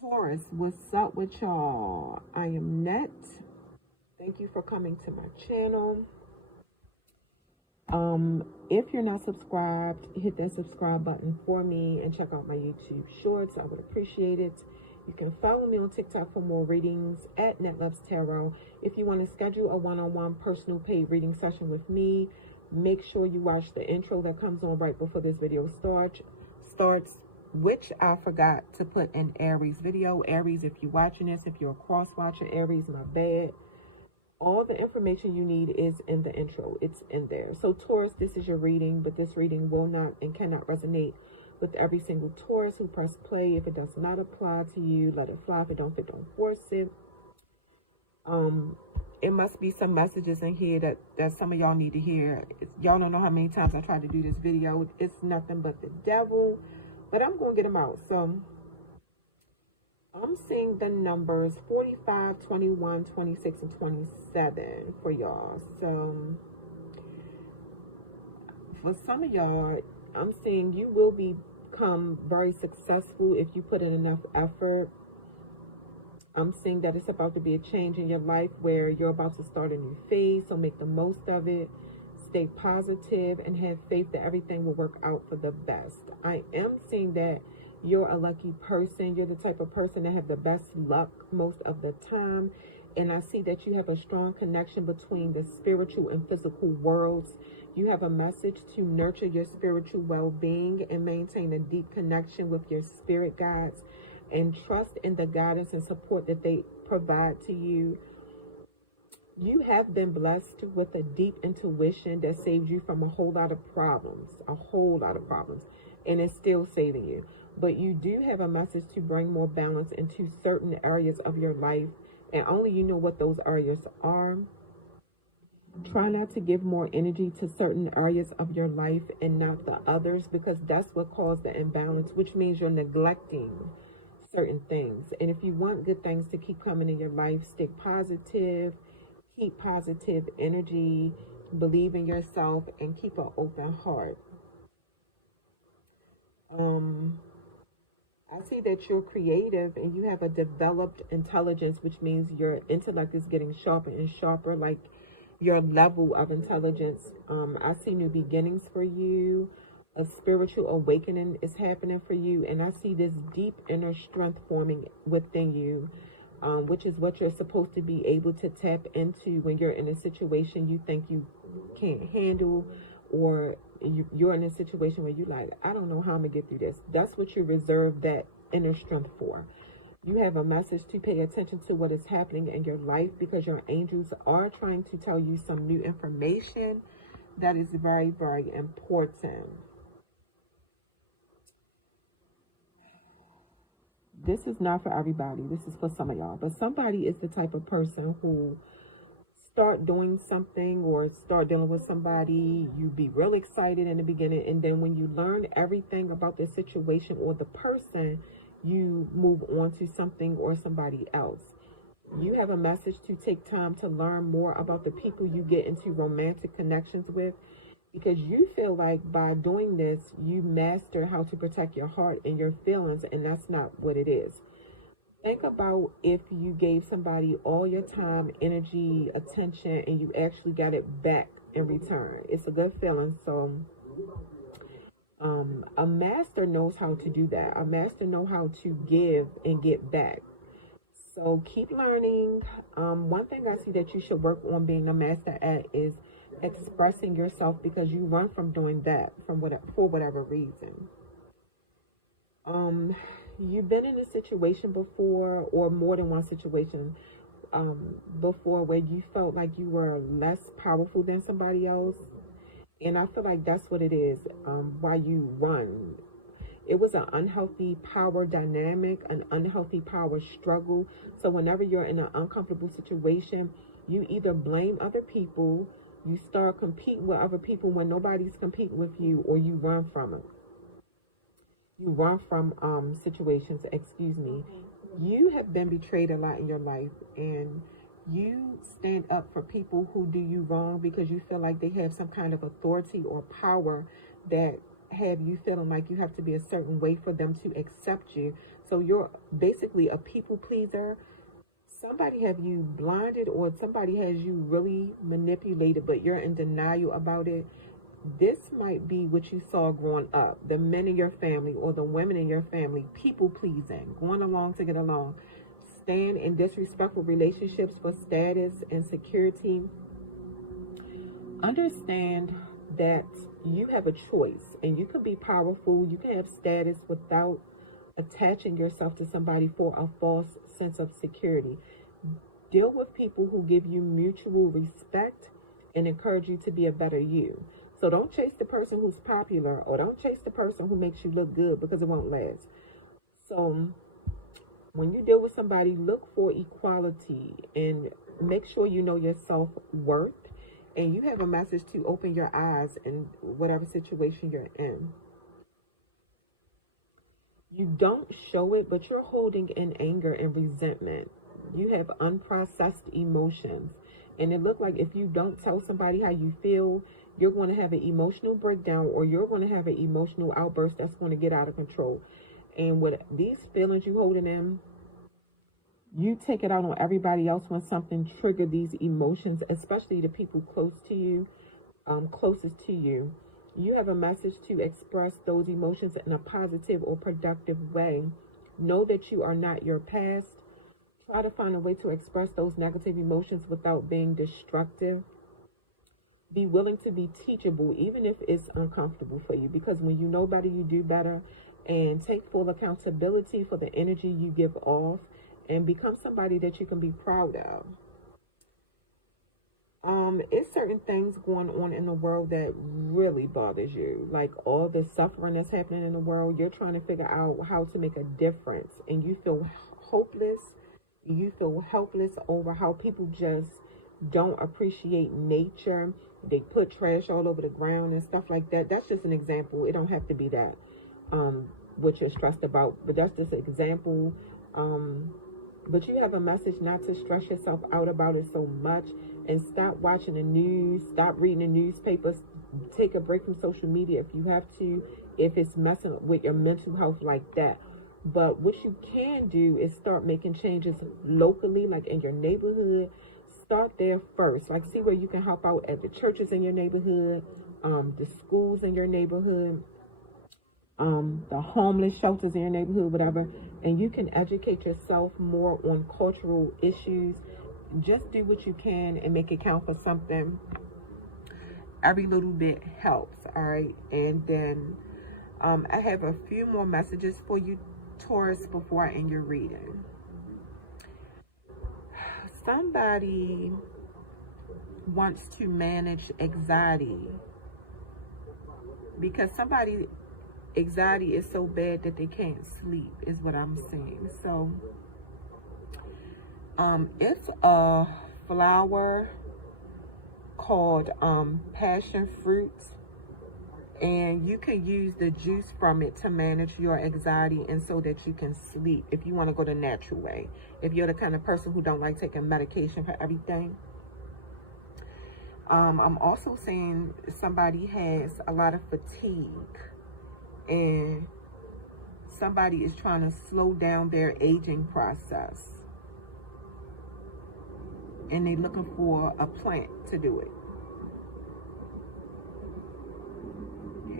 Taurus, what's up with y'all? I am Net. Thank you for coming to my channel. If you're not subscribed, hit that subscribe button for me and check out my YouTube shorts. I would appreciate it. You can follow me on TikTok for more readings at NetLovesTarot. If you want to schedule a one-on-one personal paid reading session with me, make sure you watch the intro that comes on right before this video starts, which I forgot to put in Aries video. Aries, if you're watching this, if you're a cross-watcher, Aries, my bad. All the information you need is in the intro. It's in there. So Taurus, this is your reading, but this reading will not and cannot resonate with every single Taurus who press play. If it does not apply to you, let it fly. If it don't fit, don't force it. It must be some messages in here that some of y'all need to hear. Y'all don't know how many times I tried to do this video. It's nothing but the devil, but I'm going to get them out. So I'm seeing the numbers 45, 21, 26, and 27 for y'all. So for some of y'all, I'm seeing you will become very successful if you put in enough effort. I'm seeing that it's about to be a change in your life where you're about to start a new phase. So make the most of it. Stay positive and have faith that everything will work out for the best. I am seeing that you're a lucky person. You're the type of person that have the best luck most of the time. And I see that you have a strong connection between the spiritual and physical worlds. You have a message to nurture your spiritual well-being and maintain a deep connection with your spirit guides and trust in the guidance and support that they provide to you. You have been blessed with a deep intuition that saves you from a whole lot of problems, and it's still saving you. But you do have a message to bring more balance into certain areas of your life, and only you know what those areas are. Try not to give more energy to certain areas of your life and not the others, because that's what caused the imbalance, which means you're neglecting certain things. And if you want good things to keep coming in your life, stick positive, keep positive energy, believe in yourself, and keep an open heart. I see that you're creative and you have a developed intelligence, which means your intellect is getting sharper and sharper, like your level of intelligence. I see new beginnings for you. A spiritual awakening is happening for you. And I see this deep inner strength forming within you, which is what you're supposed to be able to tap into when you're in a situation you think you can't handle, or you're in a situation where you're like, I don't know how I'm gonna get through this. That's what you reserve that inner strength for. You have a message to pay attention to what is happening in your life, because your angels are trying to tell you some new information that is very, very important. This is not for everybody. This is for some of y'all. But somebody is the type of person who start doing something or start dealing with somebody, you be real excited in the beginning, and then when you learn everything about the situation or the person, you move on to something or somebody else. You have a message to take time to learn more about the people you get into romantic connections with, because you feel like by doing this, you master how to protect your heart and your feelings, and that's not what it is. Think about if you gave somebody all your time, energy, attention, and you actually got it back in return. It's a good feeling. So a master knows how to do that. A master knows how to give and get back. So keep learning. One thing I see that you should work on being a master at is expressing yourself, because you run from doing that for whatever reason. You've been in a situation before, or more than one situation before, where you felt like you were less powerful than somebody else. And I feel like that's what it is, why you run. It was an unhealthy power dynamic, an unhealthy power struggle. So whenever you're in an uncomfortable situation, you either blame other people, you start competing with other people when nobody's competing with you, or you run from it. You run from situations, excuse me. You have been betrayed a lot in your life, and you stand up for people who do you wrong because you feel like they have some kind of authority or power that have you feeling like you have to be a certain way for them to accept you. So you're basically a people pleaser. Somebody have you blinded, or somebody has you really manipulated, but you're in denial about it. This might be what you saw growing up. The men in your family or the women in your family, people pleasing, going along to get along, staying in disrespectful relationships for status and security. Understand that you have a choice, and you can be powerful, you can have status without attaching yourself to somebody for a false sense of security. Deal with people who give you mutual respect and encourage you to be a better you. So don't chase the person who's popular, or don't chase the person who makes you look good, because it won't last. So when you deal with somebody, look for equality and make sure you know your self-worth, and you have a message to open your eyes in whatever situation you're in. You don't show it, but you're holding in anger and resentment. You have unprocessed emotions. And it looks like if you don't tell somebody how you feel, you're going to have an emotional breakdown, or you're going to have an emotional outburst that's going to get out of control. And with these feelings you holding in, you take it out on everybody else when something triggers these emotions, especially the people close to you, closest to you. You have a message to express those emotions in a positive or productive way. Know that you are not your past. Try to find a way to express those negative emotions without being destructive. Be willing to be teachable, even if it's uncomfortable for you, because when you know better, you do better. And take full accountability for the energy you give off, and become somebody that you can be proud of. It's certain things going on in the world that really bothers you, like all the suffering that's happening in the world. You're trying to figure out how to make a difference, and you feel hopeless. You feel helpless over how people just don't appreciate nature. They put trash all over the ground and stuff like that. That's just an example. It don't have to be that, what you're stressed about, but that's just an example. But you have a message not to stress yourself out about it so much, and stop watching the news, stop reading the newspapers, take a break from social media if you have to, if it's messing with your mental health like that. But what you can do is start making changes locally, like in your neighborhood. Start there first. Like, see where you can help out at the churches in your neighborhood, the schools in your neighborhood, the homeless shelters in your neighborhood, whatever. And you can educate yourself more on cultural issues. Just do what you can and make it count for something. Every little bit helps, all right? And then I have a few more messages for you, Taurus, before I end your reading. Somebody wants to manage anxiety, because somebody anxiety is so bad that they can't sleep, is what I'm saying. So it's a flower called passion fruit, and you can use the juice from it to manage your anxiety, and so that you can sleep if you want to go the natural way. If you're the kind of person who don't like taking medication for everything. I'm also saying somebody has a lot of fatigue, and somebody is trying to slow down their aging process, and they're looking for a plant to do it.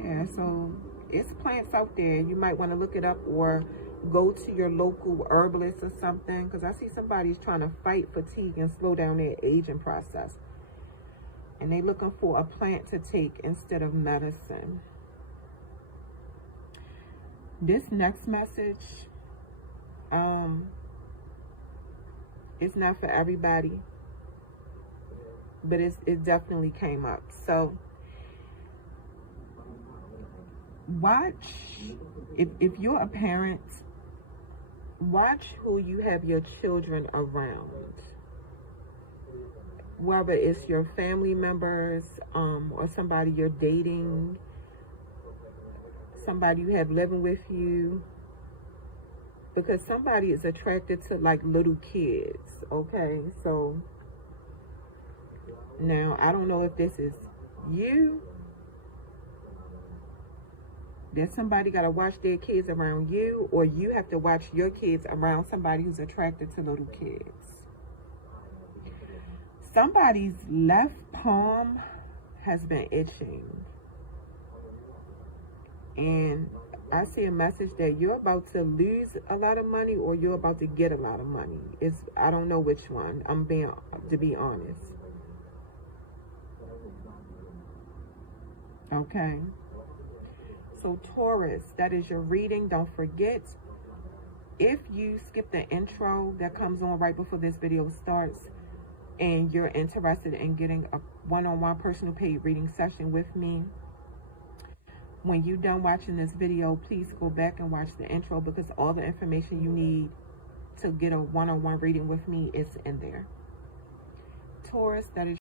Yeah, so it's plants out there. You might want to look it up or go to your local herbalist or something, because I see somebody's trying to fight fatigue and slow down their aging process. And they're looking for a plant to take instead of medicine. This next message, it's not for everybody, but it definitely came up. So watch, if you're a parent, watch who you have your children around. Whether it's your family members, or somebody you're dating, somebody you have living with you, because somebody is attracted to like little kids, okay? So now I don't know if this is you, that somebody got to watch their kids around you, or you have to watch your kids around somebody who's attracted to little kids. Somebody's left palm has been itching. And I see a message that you're about to lose a lot of money, or you're about to get a lot of money. I don't know which one. To be honest. Okay. So Taurus, that is your reading. Don't forget, if you skip the intro that comes on right before this video starts, and you're interested in getting a one-on-one personal paid reading session with me, when you're done watching this video, please go back and watch the intro, because all the information you need to get a one-on-one reading with me is in there. Taurus, that is